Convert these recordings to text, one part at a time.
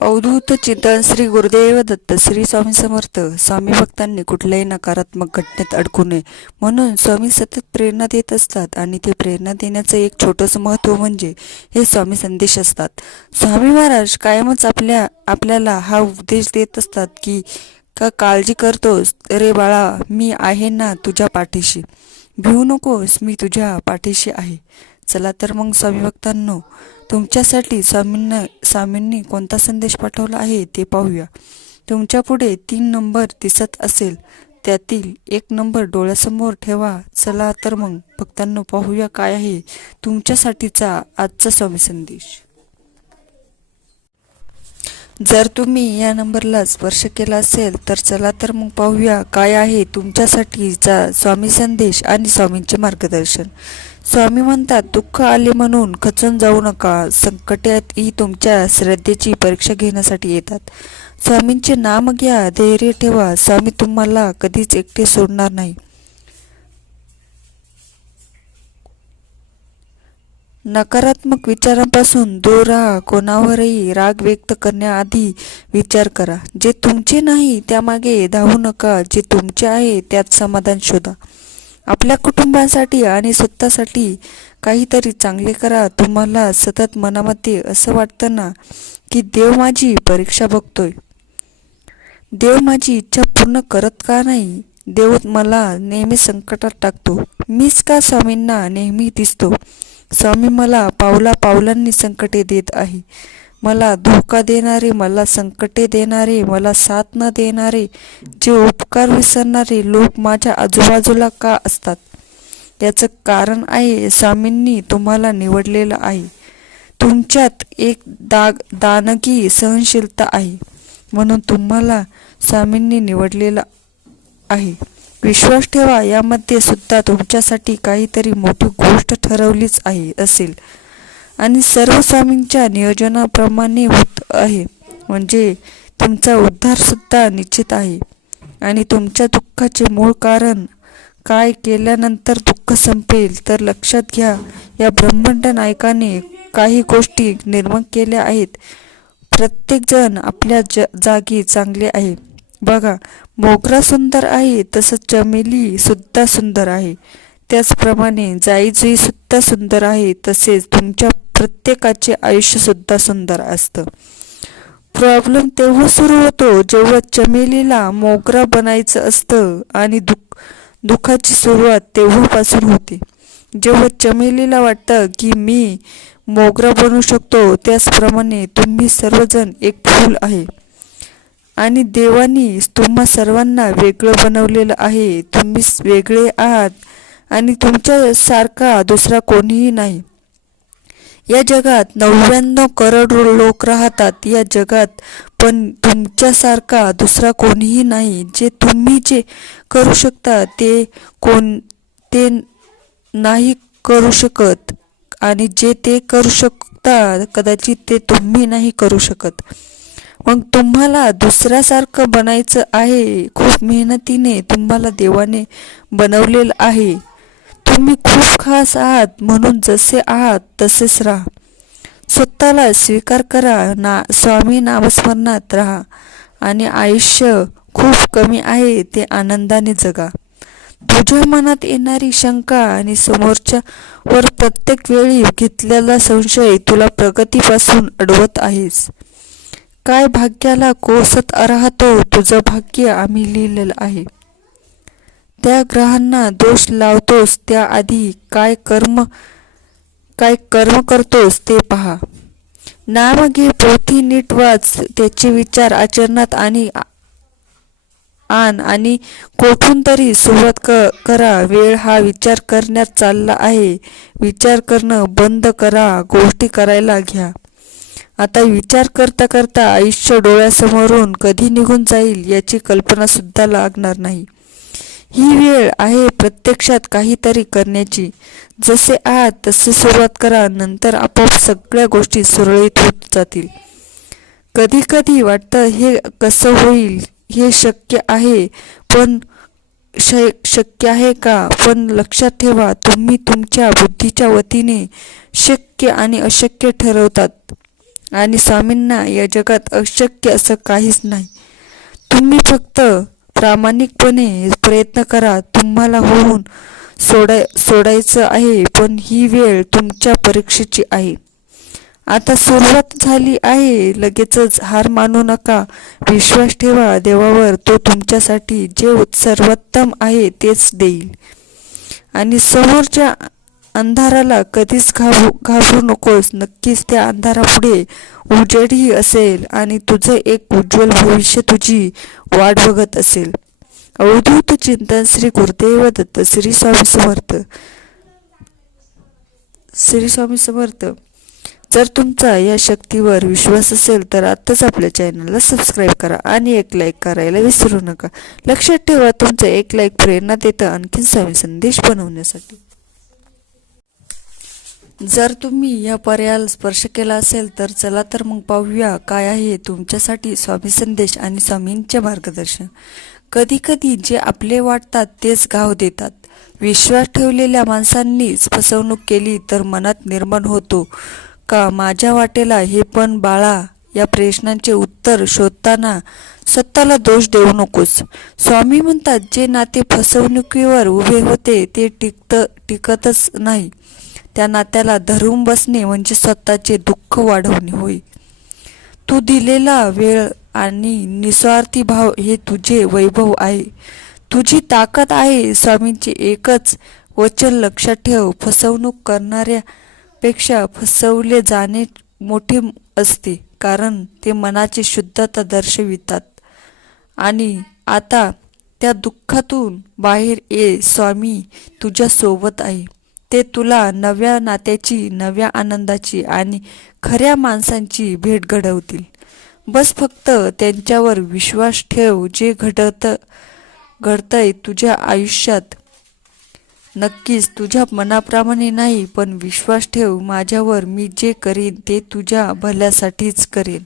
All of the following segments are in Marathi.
अवधूत चिंतन श्री गुरुदेव दत्त श्री स्वामी समर्थ. स्वामी भक्तांनी कुठल्याही नकारात्मक घटनेत अडकू नये. म्हणून स्वामी सतत प्रेरणा देत असतात आणि ते प्रेरणा देण्याचं एक छोटंसं महत्त्व म्हणजे हे स्वामी संदेश असतात. स्वामी महाराज कायमच आपल्या आपल्याला हा उपदेश देत असतात की का काळजी करतोस? रे बाळा मी आहे ना तुझ्या पाठीशी. भिवू नकोस मी तुझ्या पाठीशी आहे. चला तर मग स्वामी भक्तांनो तुमच्यासाठी स्वामींना स्वामींनी कोणता संदेश पाठवला आहे ते पाहूया. तुमच्यापुढे तीन नंबर दिसत असेल त्यातील एक नंबर डोळ्यासमोर ठेवा. चला तर मग भक्तांनो पाहूया काय आहे तुमच्यासाठीचा आजचा स्वामी संदेश. जर तुम्ही या नंबरला स्पर्श केला असेल तर चला तर मग पाहूया काय आहे तुमच्यासाठीचा स्वामी संदेश आणि स्वामींचे मार्गदर्शन. स्वामी म्हणतात दुःख आले म्हणून खचून जाऊ नका. संकटात ही तुमच्या श्रद्धेची परीक्षा घेण्यासाठी येतात. स्वामींचे नाम घ्या धैर्य ठेवा. स्वामी तुम्हाला कधीच एकटे सोडणार नाही. नकारात्मक विचारांपासून दूर राहा. कोणावरही राग व्यक्त करण्याआधी विचार करा. जे तुमचे नाही त्यामागे धावू नका. जे तुमचे आहे त्यात समाधान शोधा. आपल्या कुटुंबासाठी आणि स्वतःसाठी काहीतरी चांगले करा. तुम्हाला सतत मनामध्ये असं वाटतं ना की देव माझी परीक्षा बघतोय. देव माझी इच्छा पूर्ण करत का नाही? देव मला नेहमी संकटात टाकतो. मीच का स्वामींना नेहमी दिसतो? स्वामी मला पावला पावलांनी संकटे देत आहे. मला धोका देणारे मला संकटे देणारे मला साथ न देणारे जे उपकार विसरणारे लोक माझ्या आजूबाजूला का असतात? याचं कारण आहे स्वामींनी तुम्हाला निवडलेलं आहे. तुमच्यात एक दाग दानगी सहनशीलता आहे. म्हणून तुम्हाला स्वामींनी निवडलेलं आहे. विश्वास ठेवा यामध्ये सुद्धा तुमच्यासाठी काहीतरी मोठी गोष्ट ठरवलीच आहे असेल. आणि सर्व स्वामींच्या नियोजनाप्रमाणे होत आहे. म्हणजे तुमचा उद्धार सुद्धा निश्चित आहे. आणि तुमच्या दुःखाचे मूळ कारण काय केल्यानंतर दुःख संपेल तर लक्षात घ्या या ब्रह्मांड नायकाने काही गोष्टी निर्माण केल्या आहेत. प्रत्येकजण आपल्या ज जागी चांगले आहे. बघा मोगरा सुंदर आहे तसंच चमेली सुद्धा सुंदर आहे. त्याचप्रमाणे जाईजुई सुद्धा सुंदर आहे तसेच तुमच्या प्रत्येकाचे आयुष्यसुद्धा सुंदर असतं. प्रॉब्लेम तेव्हा सुरू होतो जेव्हा चमेलीला मोगरा बनायचं असतं आणि दुःख दुःखाची सुरुवात तेव्हापासून होते. जेव्हा चमेलीला वाटतं की मी मोगरा बनू शकतो त्याचप्रमाणे तुम्ही सर्वजण एक फूल आहे. आणि देवानी तुम्हा सर्वांना वेगळं बनवलेलं आहे. तुम्ही वेगळे आहात आणि तुमच्यासारखा दुसरा कोणीही नाही. या जगात नव्याण्णव करोड लोक राहतात या जगात पण तुमच्यासारखा दुसरा कोणीही नाही जे तुम्ही जे करू शकता ते कोण ते नाही करू शकत. आणि जे ते करू शकता कदाचित ते तुम्ही नाही करू शकत. मग तुम्हाला दुसऱ्यासारखं बनायचं आहे खूप मेहनतीने तुम्हाला देवाने बनवलेलं आहे. तुम्ही खूप खास आहात म्हणून जसे आहात तसेच राहा. स्वतःला स्वीकार करा ना स्वामी नामस्मरणात राहा आणि आयुष्य खूप कमी आहे ते आनंदाने जगा. तुझ्या मनात येणारी शंका आणि समोरच्या वर प्रत्येक वेळी घेतलेला संशय तुला प्रगतीपासून अडवत आहेस. काय भाग्याला कोसत राहतो तुझं भाग्य आम्ही लिहिलेलं आहे. त्या ग्रहांना दोष लावतोस त्याआधी काय कर्म काय कर्म करतोस ते पहा. नाम घे पोथी नीट वाच त्याचे विचार आचरणात आणि आण आणि कोठून तरी सुरुवात क करा. वेळ हा विचार करण्यात चालला आहे. विचार करणं बंद करा गोष्टी करायला घ्या. आता विचार करता करता आयुष्य डोळ्यासमोरून कधी निघून जाईल याची कल्पना सुद्धा लागणार नाही. ही वेळ आहे प्रत्यक्षात काहीतरी करण्याची. जसे आहात तसे सुरुवात करा नंतर आपोआप सगळ्या गोष्टी सुरळीत होत जातील. कधी कधी वाटतं हे कसं होईल हे शक्य आहे पण शक्य आहे का? पण लक्षात ठेवा तुम्ही तुमच्या बुद्धीच्या वतीने शक्य आणि अशक्य ठरवतात. आणि स्वामींना या जगात अशक्य असं काहीच नाही. तुम्ही फक्त प्रामाणिकपणे प्रयत्न करा. तुम्हाला होऊन सोडाय सोडायचं आहे पण ही वेळ तुमच्या परीक्षेची आहे. आता सुरुवात झाली आहे. लगेचच हार मानू नका. विश्वास ठेवा. देवावर तो तुमच्यासाठी जे सर्वोत्तम आहे तेच देईल. आणि समोरच्या अंधाराला कधीच घाबरू घाबरू नकोस. नक्कीच त्या अंधारापुढे उजेडही असेल आणि तुझं एक उज्ज्वल भविष्य तुझी वाट बघत असेल. अवधूत चिंतन श्री गुरुदेव दत्त श्री स्वामी समर्थ. श्री स्वामी समर्थ जर तुमचा या शक्तीवर विश्वास असेल तर आत्ताच आपल्या चॅनलला सबस्क्राईब करा आणि एक लाईक करायला विसरू नका. लक्षात ठेवा तुमचं एक लाईक प्रेरणा देतं आणखीन स्वामी संदेश बनवण्यासाठी. जर तुम्ही या पर्यायाला स्पर्श केला असेल तर चला तर मग पाहूया काय आहे तुमच्यासाठी स्वामी संदेश आणि स्वामींचे मार्गदर्शन. कधी कधी जे आपले वाटतात तेच घाव देतात. विश्वास ठेवलेल्या माणसांनीच फसवणूक केली तर मनात निर्माण होतो. का माझ्या वाटेला हे पण बाळा या प्रश्नांचे उत्तर शोधताना स्वतःला दोष देऊ नकोस. स्वामी म्हणतात जे नाते फसवणुकीवर उभे होते ते टिकत टिकतच नाही. त्या नात्याला धरून बसणे म्हणजे स्वतःचे दुःख वाढवणे होय. तू दिलेला वेळ आणि निस्वार्थी भाव हे तुझे वैभव आहे. तुझी ताकद आहे स्वामींचे एकच वचन लक्षात ठेव. फसवणूक करणाऱ्या पेक्षा फसवले जाणे मोठे असते कारण ते मनाची शुद्धता दर्शवितात. आणि आता त्या दुःखातून बाहेर ये स्वामी तुझ्या सोबत आहे. ते तुला नव्या नात्याची नव्या आनंदाची आणि खऱ्या माणसांची भेट घडवतील. बस फक्त त्यांच्यावर विश्वास ठेव जे घडत घडतंय तुझ्या आयुष्यात. नक्कीच तुझ्या मनाप्रमाणे नाही पण विश्वास ठेव माझ्यावर मी जे करीन ते तुझ्या भल्यासाठीच करेन.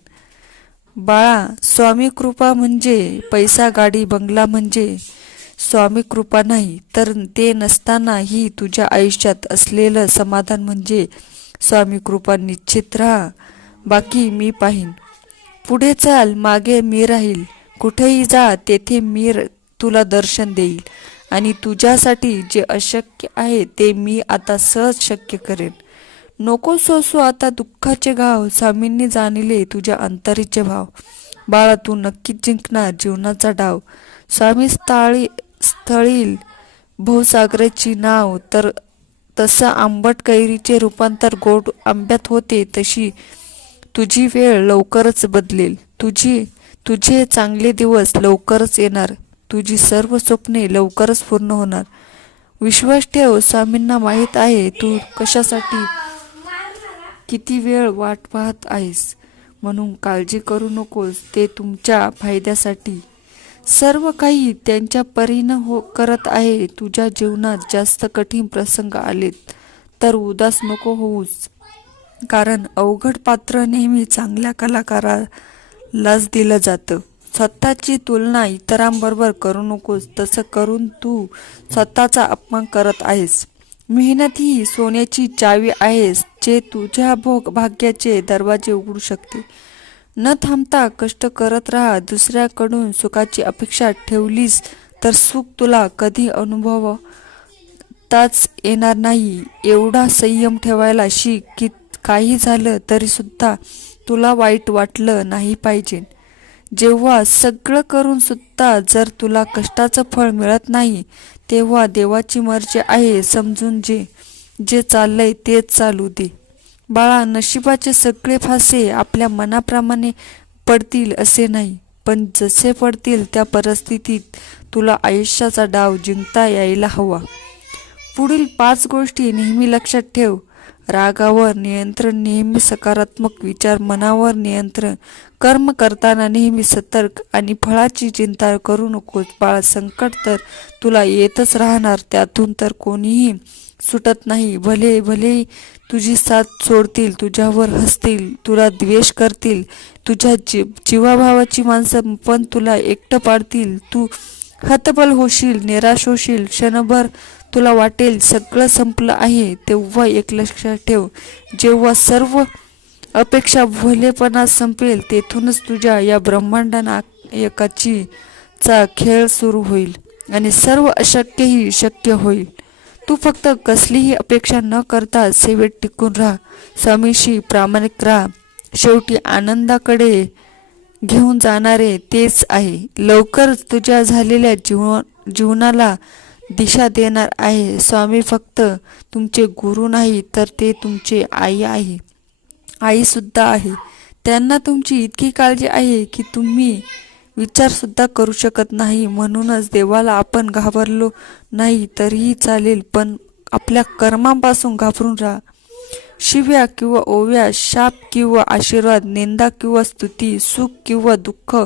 बाळा स्वामी कृपा म्हणजे पैसा गाडी बंगला म्हणजे स्वामी कृपा नाही तर ते नसतानाही तुझ्या आयुष्यात असलेलं समाधान म्हणजे स्वामी कृपा निश्चित राहा. बाकी मी पाहीन. पुढे चाल मागे मी राहील. कुठेही जा तेथे मी तुला दर्शन देईल. आणि तुझ्यासाठी जे अशक्य आहे ते मी आता सहज शक्य करेन. नको सोसू आता दुःखाचे घाव. स्वामींनी जाणले तुझ्या अंतरीचे भाव. बाळा तू नक्कीच जिंकणार जीवनाचा डाव. स्वामी ताळी स्थळील भवसागराची नाव तर तसं आंबट कैरीचे रूपांतर गोड आंब्यात होते तशी तुझी वेळ लवकरच बदलेल. तुझी तुझे चांगले दिवस लवकरच येणार. तुझी सर्व स्वप्ने लवकरच पूर्ण होणार. विश्वास ठेव स्वामींना माहीत आहे तू कशासाठी किती वेळ वाट पाहत आहेस. म्हणून काळजी करू नकोस ते तुमच्या फायद्यासाठी सर्व काही त्यांच्या परीनं हो करत आहे. तुझ्या जीवनात जास्त कठीण प्रसंग आलेत तर उदास नको होऊच कारण अवघड पात्र नेहमी चांगल्या कलाकारालाच दिलं जातं. स्वतःची तुलना इतरांबरोबर करू नकोस तसं करून तू स्वतःचा अपमान करत आहेस. मेहनत ही सोन्याची चावी आहेस जे तुझ्या भोग भाग्याचे दरवाजे उघडू शकते. न थांबता कष्ट करत राहा. दुसऱ्याकडून सुखाची अपेक्षा ठेवलीस तर सुख तुला कधी अनुभव ताच येणार नाही. एवढा संयम ठेवायला शिक की काही झालं तरी सुद्धा तुला वाईट वाटलं नाही पाहिजे. जेव्हा सगळं करून सुद्धा जर तुला कष्टाचं फळ मिळत नाही तेव्हा देवाची मर्जी आहे समजून जे जे चाललंय तेच चालू दे. बाळा नशिबाचे सगळे फासे आपल्या मनाप्रमाणे पडतील असे नाही. पण जसे पडतील त्या परिस्थितीत तुला आयुष्याचा डाव जिंकता यायला हवा. पुढील पाच गोष्टी नेहमी लक्षात ठेव. रागावर नियंत्रण नेहमी सकारात्मक विचार मनावर नियंत्रण. कर्म करताना नेहमी सतर्क आणि फळाची चिंता करू नकोस बाळा. संकट तर तुला येतच राहणार त्यातून तर कोणीही सुटत नाही. भले भले तुझी साथ सोडतील तुझ्यावर हसतील तुला द्वेष करतील तुझ्या जी जीवाभावाची माणसं पण तुला एकटं पाडतील. तू हतबल होशील निराश होशील. क्षणभर तुला वाटेल सगळं संपलं आहे. तेव्हा एक लक्षात ठेव. जेव्हा सर्व अपेक्षा भोलेपणा संपेल तेथूनच तुझ्या या ब्रह्मांड नायकाची चा खेळ सुरू होईल आणि सर्व अशक्यही शक्य होईल. तू फक्त कसलीही अपेक्षा न करता सेवेत टिकून राहा. स्वामीशी प्रामाणिक राहा. शेवटी आनंदाकडे घेऊन जाणारे तेच आहे. लवकरच तुझ्या झालेल्या जीव जीवनाला दिशा देणार आहे. स्वामी फक्त तुमचे गुरु नाही तर ते तुमचे आई आहे. आई सुद्धा आहे. त्यांना तुमची इतकी काळजी आहे की तुम्ही विचारसुद्धा करू शकत नाही. म्हणूनच देवाला आपण घाबरलो नाही तरीही चालेल पण आपल्या कर्मापासून घाबरून राहा. शिव्या किंवा ओव्या शाप किंवा आशीर्वाद निंदा किंवा स्तुती सुख किंवा दुःख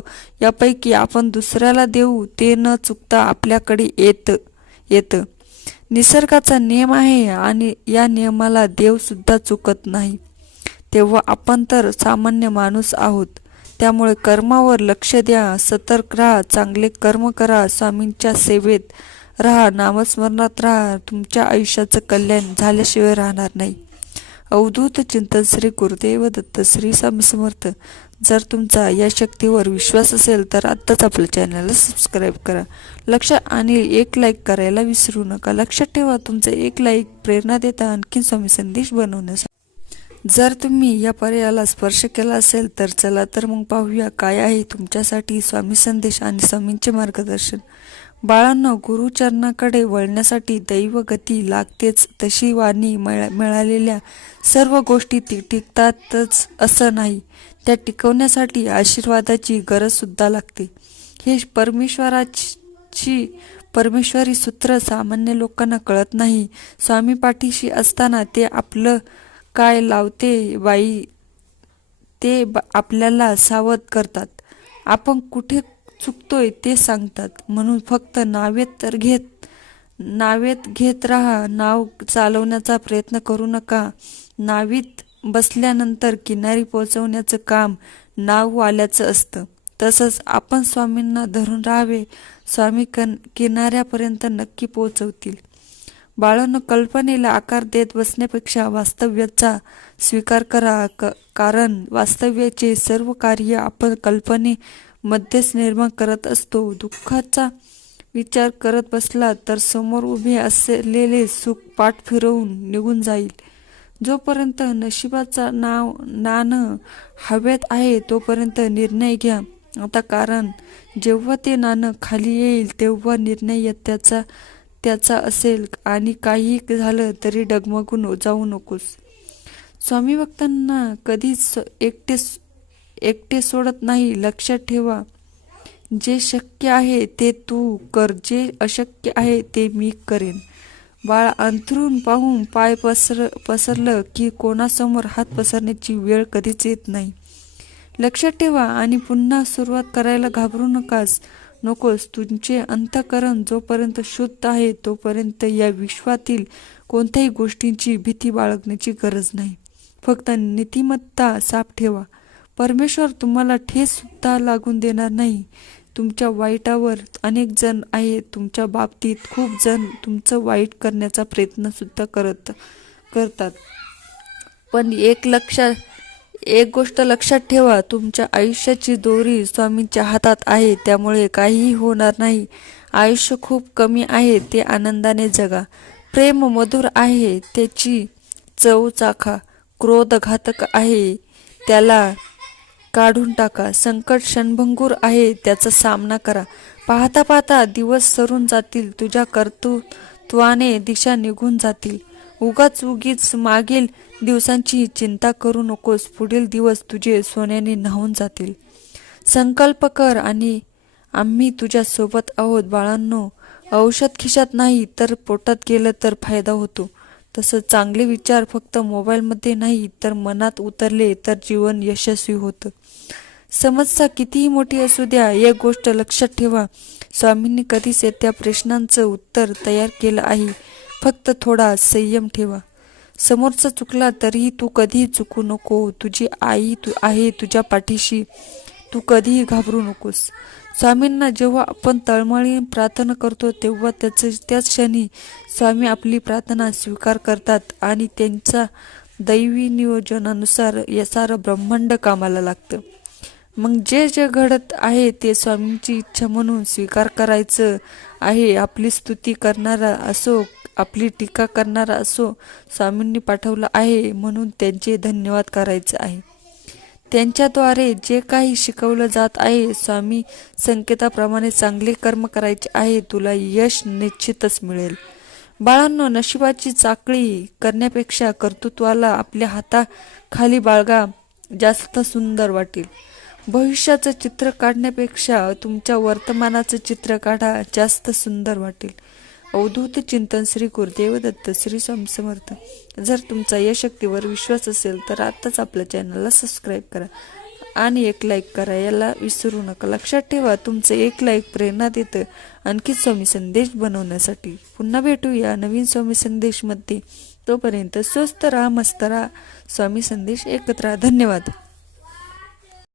यापैकी आपण दुसऱ्याला देऊ ते न चुकता आपल्याकडे येत येतं. निसर्गाचा नियम आहे आणि या नियमाला देव सुद्धा चुकत नाही. तेव्हा आपण तर सामान्य माणूस आहोत. त्यामुळे कर्मावर लक्ष द्या सतर्क राहा चांगले कर्म करा स्वामींच्या सेवेत राहा नामस्मरणात राहा तुमच्या आयुष्याचं कल्याण झाल्याशिवाय राहणार नाही. अवधूत चिंतन श्री गुरुदेव दत्त श्री स्वामी समर्थ. जर तुमचा या शक्तीवर विश्वास असेल तर आत्ताच आपल्या चॅनलला सबस्क्राईब करा. लक्ष आणि एक लाईक करायला विसरू नका. लक्षात ठेवा तुमचं एक लाईक प्रेरणा देता आणखी स्वामी संदेश बनवण्यासाठी. जर तुम्ही या पर्यायाला स्पर्श केला असेल तर चला तर मग पाहूया काय आहे तुमच्यासाठी स्वामी संदेश आणि स्वामींचे मार्गदर्शन. बाळांना गुरुचरणाकडे वळण्यासाठी दैव गती लागतेच तशी वाणी मिळालेल्या सर्व गोष्टी ती टिकतातच असं नाही. त्या टिकवण्यासाठी आशीर्वादाची गरजसुद्धा लागते. हे परमेश्वराची परमेश्वरी सूत्र सामान्य लोकांना कळत नाही. स्वामी पाठीशी असताना ते आपलं काय लावते बाई ते आपल्याला सावध करतात. आपण कुठे चुकतोय ते सांगतात. म्हणून फक्त नावेत तर घेत नावेत घेत राहा. नाव चालवण्याचा प्रयत्न करू नका. नावीत बसल्यानंतर किनारी पोचवण्याचं काम नाववाल्याचं असतं. तसंच आपण स्वामींना धरून राहावे. स्वामी कन किनाऱ्यापर्यंत नक्की पोचवतील बाळांनो कल्पनेला आकार देत बसण्यापेक्षा वास्तव्याचा स्वीकार करा. क कारण वास्तव्याचे सर्व कार्य आपण कल्पनेमध्येच निर्माण करत असतो. दुःखाचा विचार करत बसला तर समोर उभे असलेले सुख पाठ फिरवून निघून जाईल. जोपर्यंत नशिबाचा नाव नाणं हवेत आहे तोपर्यंत निर्णय घ्या. आता कारण जेव्हा ते नाणं खाली येईल तेव्हा निर्णय त्याचा त्याचा असेल आणि काही झालं तरी डगमगून जाऊ नकोस. स्वामी भक्तांना कधीच एकटे एकटे सोडत नाही. लक्षात ठेवा जे शक्य आहे ते तू कर. जे अशक्य आहे ते मी करेन. बाळ अंथरून पाहून पाय पसर पसरलं की कोणासमोर हात पसरण्याची वेळ कधीच येत नाही. लक्षात ठेवा आणि पुन्हा सुरुवात करायला घाबरू नकास. नकोस. तुमचे अंतकरण जोपर्यंत शुद्ध आहे तोपर्यंत या विश्वातील कोणत्याही गोष्टींची भीती बाळगण्याची गरज नाही. फक्त नीतिमत्ता साफ ठेवा. परमेश्वर तुम्हाला ठेससुद्धा लागून देणार नाही. तुमच्या वाईटावर अनेक जण आहेत तुमच्या बाबतीत खूप जण तुमचं वाईट करण्याचा प्रयत्नसुद्धा करत करतात. पण एक लक्षात एक गोष्ट लक्षात ठेवा तुमच्या आयुष्याची दोरी स्वामींच्या हातात आहे त्यामुळे काहीही होणार नाही. आयुष्य खूप कमी आहे ते आनंदाने जगा. प्रेम मधुर आहे त्याची चव चाखा. क्रोध घातक आहे त्याला काढून टाका. संकट क्षणभंगूर आहे त्याचा सामना करा. पाहता पाहता दिवस सरून जातील तुझ्या कर्तृत्वाने दिशा निघून जातील. उगाच उगीच मागील दिवसांची चिंता करू नकोस. पुढील दिवस तुझे सोन्याने न्हावून जातील. संकल्प कर आणि आम्ही तुझ्यासोबत आहोत. बाळांनो औषध खिशात नाही तर पोटात गेलं तर फायदा होतो. तसं चांगले विचार फक्त मोबाईलमध्ये नाही तर मनात उतरले तर जीवन यशस्वी होतं. समस्या कितीही मोठी असू द्या एक गोष्ट लक्षात ठेवा. स्वामींनी कधीच त्या प्रश्नांचं उत्तर तयार केलं आहे. फक्त थोडा संयम ठेवा. समोरचा चुकला तरीही तू कधीही चुकू नको. तुझी आई तू आहे तुझ्या पाठीशी. तू कधीही घाबरू नकोस. स्वामींना जेव्हा आपण तळमळी प्रार्थना करतो तेव्हा त्याच त्याच क्षणी स्वामी आपली प्रार्थना स्वीकार करतात आणि त्यांचा दैवी नियोजनानुसार या सारं ब्रह्मांड कामाला लागतं. मग जे जे घडत आहे ते स्वामींची इच्छा म्हणून स्वीकार करायचं आहे. आपली स्तुती करणारा असो आपली टीका करणारा असो स्वामींनी पाठवलं आहे म्हणून त्यांचे धन्यवाद करायचं आहे. त्यांच्याद्वारे जे काही शिकवलं जात आहे स्वामी संकेताप्रमाणे चांगले कर्म करायचे आहे तुला यश निश्चितच मिळेल. बाळांनो नशिबाची चाकळी करण्यापेक्षा कर्तृत्वाला आपल्या हाताखाली बाळगा जास्त सुंदर वाटेल. भविष्याचं चित्र काढण्यापेक्षा तुमच्या वर्तमानाचं चित्र काढा जास्त सुंदर वाटेल. अवधूत चिंतन श्री गुरुदेव दत्त श्री स्वामी समर्थ. जर तुमचा या शक्तीवर विश्वास असेल तर आत्ताच आपल्या चॅनलला सबस्क्राईब करा आणि एक लाईक करा याला विसरू नका. लक्षात ठेवा तुमचं एक लाईक प्रेरणा देतं आणखी स्वामी संदेश बनवण्यासाठी. पुन्हा भेटूया नवीन स्वामी संदेशमध्ये. तोपर्यंत स्वस्त राहा मस्त राहा. स्वामी संदेश एकत्र. धन्यवाद.